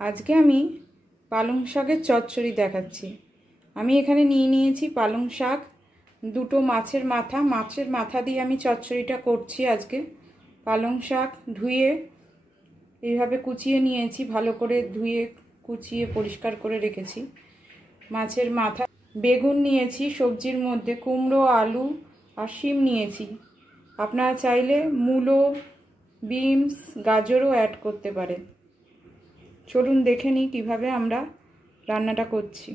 আজকে আমি পালং শাকের চচ্চড়ি দেখাচ্ছি। আমি এখানে নিয়ে নিয়েছি পালং শাক, দুটো মাছের মাথা দিয়ে আমি চচ্চড়িটা করছি আজকে। পালং শাক ধুয়ে এইভাবে কুচিয়ে নিয়েছি, ভালো করে ধুয়ে কুচিয়ে পরিষ্কার করে রেখেছি। মাছের মাথা, বেগুন নিয়েছি, সবজির মধ্যে কুমড়ো, আলু আর শিম নিয়েছি। আপনারা চাইলে মূলো, বিনস, গাজরও অ্যাড করতে পারেন। চলুন দেখে নিই কীভাবে আমরা রান্নাটা করছি।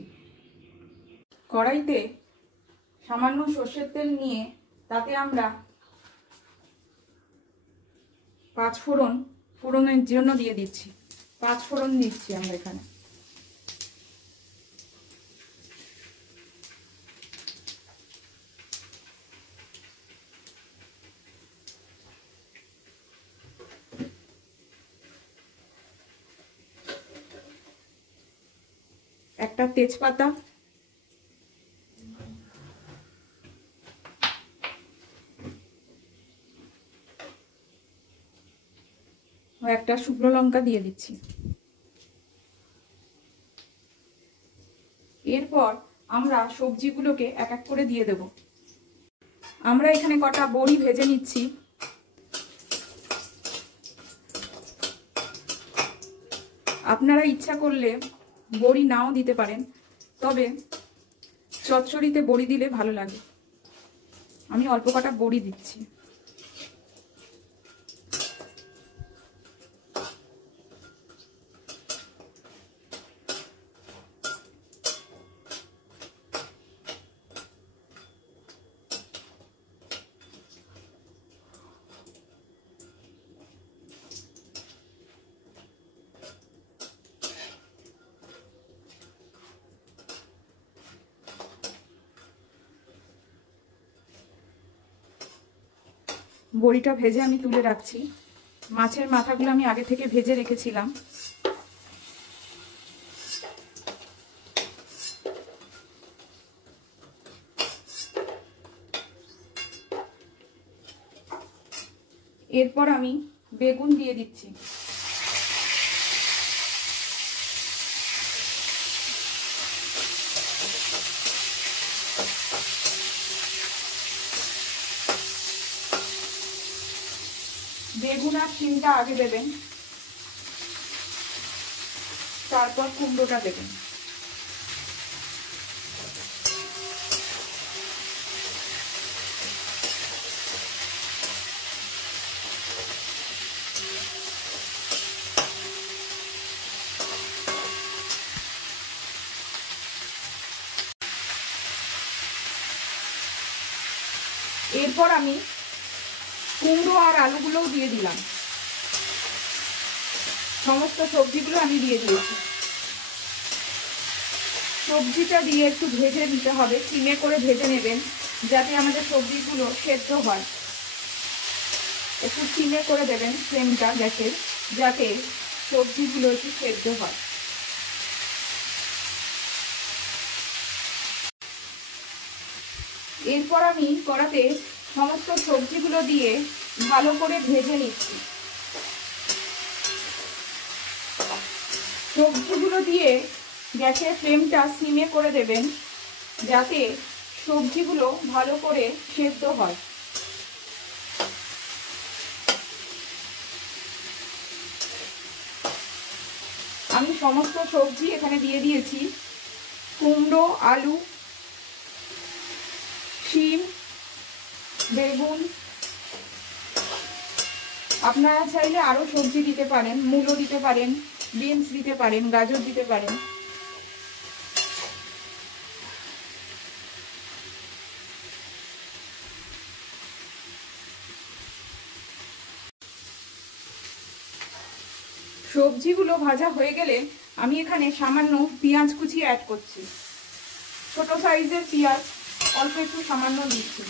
কড়াইতে সামান্য সর্ষের তেল নিয়ে তাতে আমরা ফোড়নের জন্য দিয়ে দিচ্ছি। 5 ফোড়ন দিচ্ছি আমরা এখানে। একটা তেজপাতা, ও একটা শুকনো লঙ্কা দিয়ে দিচ্ছি। এরপর আমরা সবজিগুলোকে এক এক করে দিয়ে দেব। আমরা এখানে কটা বড়ি ভেজে নিচ্ছি। আপনারা ইচ্ছা করলে বড়ি নাও দিতে পারেন, তবে চচ্চড়িতে বড়ি দিলে ভালো লাগে। আমি অল্প কটা বড়ি দিচ্ছি। বড়িটা ভেজে আমি তুলে রাখছি। মাছের মাথাগুলো আমি আগে থেকে ভেজে রেখেছিলাম। এরপর আমি বেগুন দিয়ে দিচ্ছি। বেগুন আর শিমটা আগে দেবেন, তারপর কুমড়োটা দেবেন। এরপর আমি কুমড়ো আর আলুগুলোও দিয়ে দিলাম। সমস্ত সবজিগুলো আমি দিয়ে দিয়েছি। সবজিটা দিয়ে একটু ভেজে নিতে হবে, চিমে করে ভেজে নেবেন, যাতে আমাদের সবজিগুলো সেদ্ধ হয়। একটু চিমে করে দেবেন ফ্লেমটা গ্যাসের, যাতে সবজিগুলো একটু সেদ্ধ হয়। এরপর আমি কড়াতে সমস্ত সবজিগুলো দিয়ে ভালো করে ভেজে নিচ্ছি। সবজিগুলো দিয়ে গ্যাসের ফ্লেমটা সিমে করে দেবেন, যাতে সবজিগুলো ভালো করে সেদ্ধ হয়। আমি সমস্ত সবজি এখানে দিয়ে দিয়েছি। কুমড়ো, আলু, শিম, বেগুন। আপনারা চাইলে আরো সবজি দিতে পারেন, মূলো দিতে পারেন, বিনস দিতে পারেন, গাজর দিতে পারেন। সবজিগুলো ভাজা হয়ে গেলে আমি এখানে সামান্য পেঁয়াজ কুচি অ্যাড করছি। ছোট সাইজের পেঁয়াজ অল্প একটু সামান্য দিচ্ছি।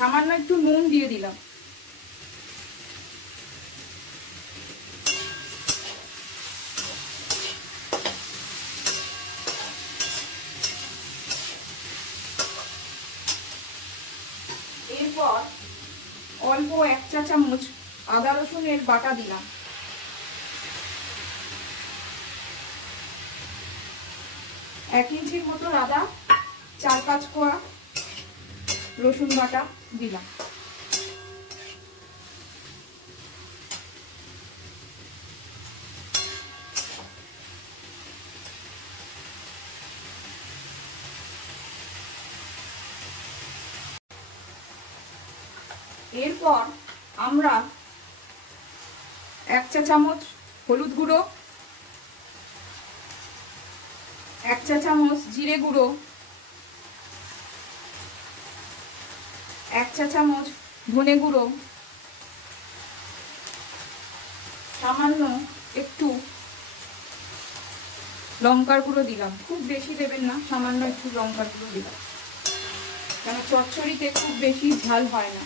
সামান্য একটু নুন দিয়ে দিলাম। এরপর অল্প 1 চা চামচ আদা রসুনের বাটা দিলাম। এক ইঞ্চির মতো আদা, 4-5 কোয়া রসুন বাটা দিলাম। এরপর আমরা 1 চা চামচ হলুদ গুঁড়ো, 1 চা চামচ জিরে গুঁড়ো, 1 চা চামচ ধনে গুঁড়ো, সামান্য একটু লঙ্কার গুঁড়ো দিলাম। খুব বেশি দেবেন না, সামান্য একটু লঙ্কার গুঁড়ো দিলাম, কেন চচ্চড়িতে খুব বেশি ঝাল হয় না।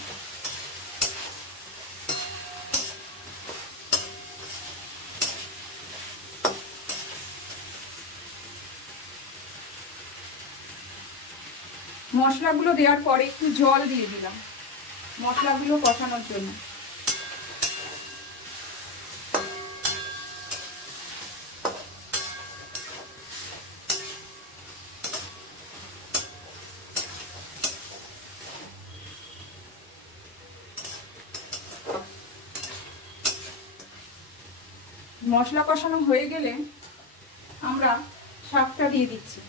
মশলাগুলো দেওয়ার পরে একটু জল দিয়ে দিলাম মশলাগুলো কষানোর জন্য। মশলা কষানো হয়ে গেলে আমরা শাকটা দিয়ে দিচ্ছি।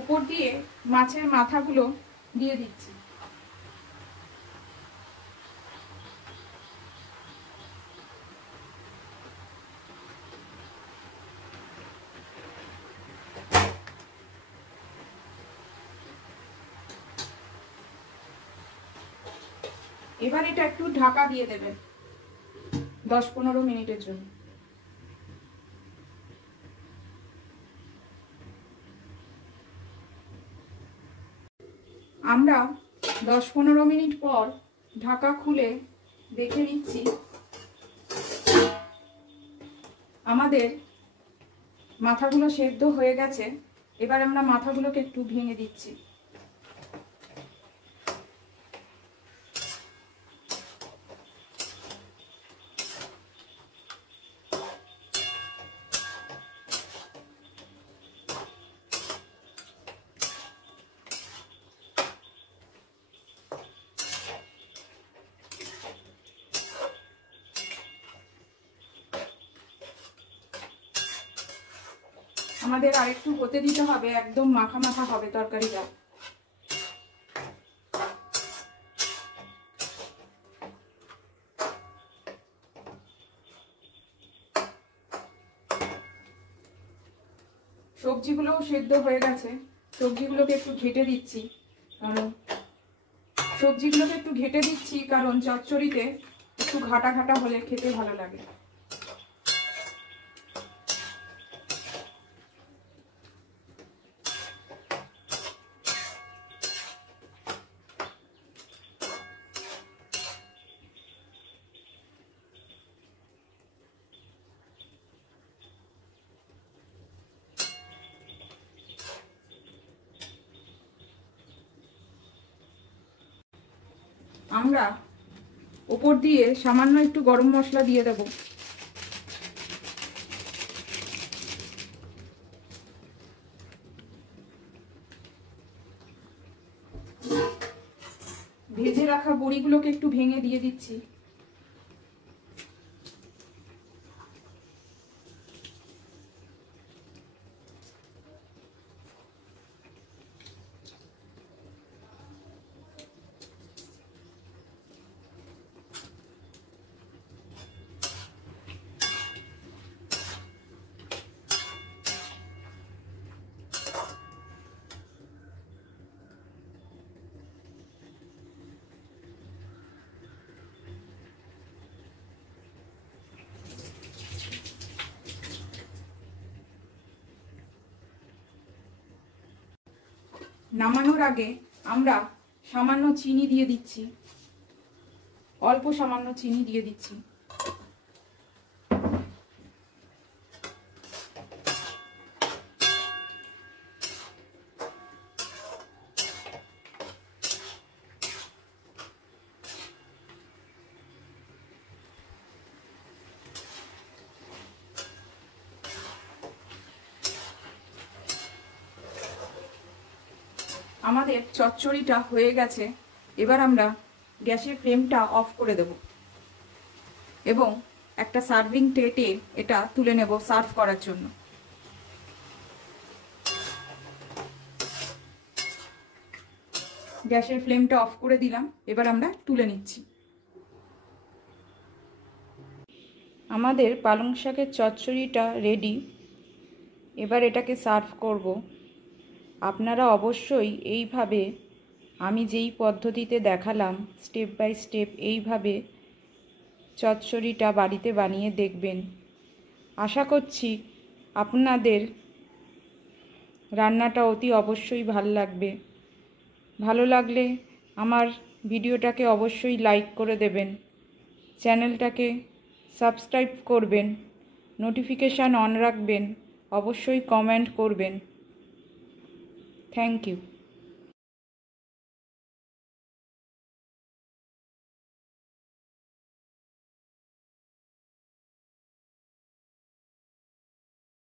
উপর দিয়ে মাছের মাথাগুলো দিয়ে দিচ্ছি। এবার এটা একটু ঢাকা দিয়ে দেবেন 10-15 মিনিটের জন্য। আমরা 10-15 মিনিট পর ঢাকা খুলে দেখে নিচ্ছি আমাদের মাথাগুলো সেদ্ধ হয়ে গেছে। এবার আমরা মাথাগুলোকে একটু ভেঙে দিচ্ছি। আমাদের আরেকটু হতে দিতে হবে, একদম মাখা মাখা হবে তরকারিটা। সবজিগুলোও সেদ্ধ হয়ে গেছে। সবজিগুলোকে একটু ঘেটে দিচ্ছি, কারণ চচ্চড়িতে একটু ঘাটা ঘাটা হলে খেতে ভালো লাগে। আমরা উপর দিয়ে সামান্য একটু গরম মশলা দিয়ে দেব। ভেজে রাখা বড়িগুলোকে একটু ভেঙে দিয়ে দিচ্ছি। নামানোর আগে আমরা সামান্য চিনি দিয়ে দিচ্ছি, অল্প সামান্য চিনি দিয়ে দিচ্ছি। আমাদের চচ্চড়িটা হয়ে গেছে। এবার আমরা গ্যাসের ফ্লেমটা অফ করে দেব এবং একটা সার্ভিং প্লেটে এটা তুলে নেব সার্ভ করার জন্য। গ্যাসের ফ্লেমটা অফ করে দিলাম, এবার আমরা তুলে নিচ্ছি। আমাদের পালং শাকের চচ্চড়িটা রেডি। এবার এটাকে সার্ভ করব। আপনারা অবশ্যই এইভাবে আমি যেই পদ্ধতিতে দেখালাম স্টেপ বাই স্টেপ এইভাবে চচ্চড়িটা বাড়িতে বানিয়ে দেখবেন। আশা করছি আপনাদের রান্নাটা অতি অবশ্যই ভালো লাগবে। ভালো লাগলে আমার ভিডিওটাকে অবশ্যই লাইক করে দেবেন, চ্যানেলটাকে সাবস্ক্রাইব করবেন, নোটিফিকেশান অন রাখবেন, অবশ্যই কমেন্ট করবেন। Thank you.